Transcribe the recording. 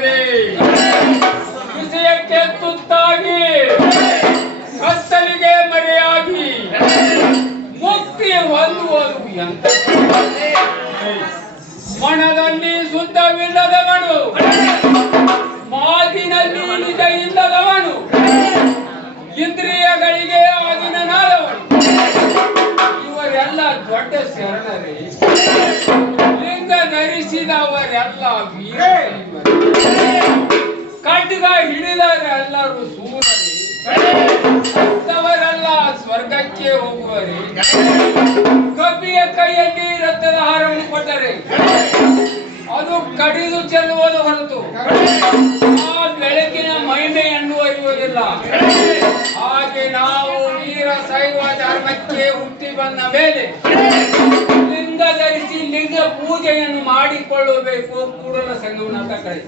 ತಿಳಿಯದೆ ವಿಷಯಕ್ಕೆ ತುತ್ತಾಗಿ ಕತ್ತಲಿಗೆ ಮರೆಯಾಗಿ ಮುಕ್ತಿ ಹೊಂದುವುದು ಎಂತ ಮನದಲ್ಲಿ ಶುದ್ಧವಿಲ್ಲದವನು, ಮಾತಿನಲ್ಲಿ ನಿಜ ಇಲ್ಲದವನು, ಇಂದ್ರಿಯಗಳಿಗೆ ಅಧೀನನಾದವನು, ಇವರೆಲ್ಲ ದೊಡ್ಡ ಶರಣರೇ. ಲಿಂಗ ಧರಿಸಿದವರೆಲ್ಲ ವೀರ, ಖಡ್ಗ ಹಿಡಿದವರೆಲ್ಲರೂ ಸೂರರೇ, ಸತ್ತವರೆಲ್ಲ ಸ್ವರ್ಗಕ್ಕೆ ಹೋಗುವರೇ. ಕಬ್ಬಿಯ ಕೈಯಲ್ಲಿ ರಕ್ತದ ಹಾರವನ್ನು ಕೊಟ್ಟರೆ ಅದು ಕಡಿದು ಚೆಲ್ಲುವುದು ಹೊರತು ಆ ಬೆಳಕಿನ ಮಹಿಮೆಯನ್ನು ಅರಿಯುವುದಿಲ್ಲ. ಹಾಗೆ ನಾವು ವೀರ ಶೈವ ಧರ್ಮಕ್ಕೆ ಹುಟ್ಟಿ ಬಂದ ಮೇಲೆ ಲಿಂಗ ಧರಿಸಿ ಲಿಂಗ ಪೂಜೆಯನ್ನು ಮಾಡಿಕೊಳ್ಳಬೇಕು. ಕೂಡಲ ಸಂಗಮನಾಥ ಕಡೆ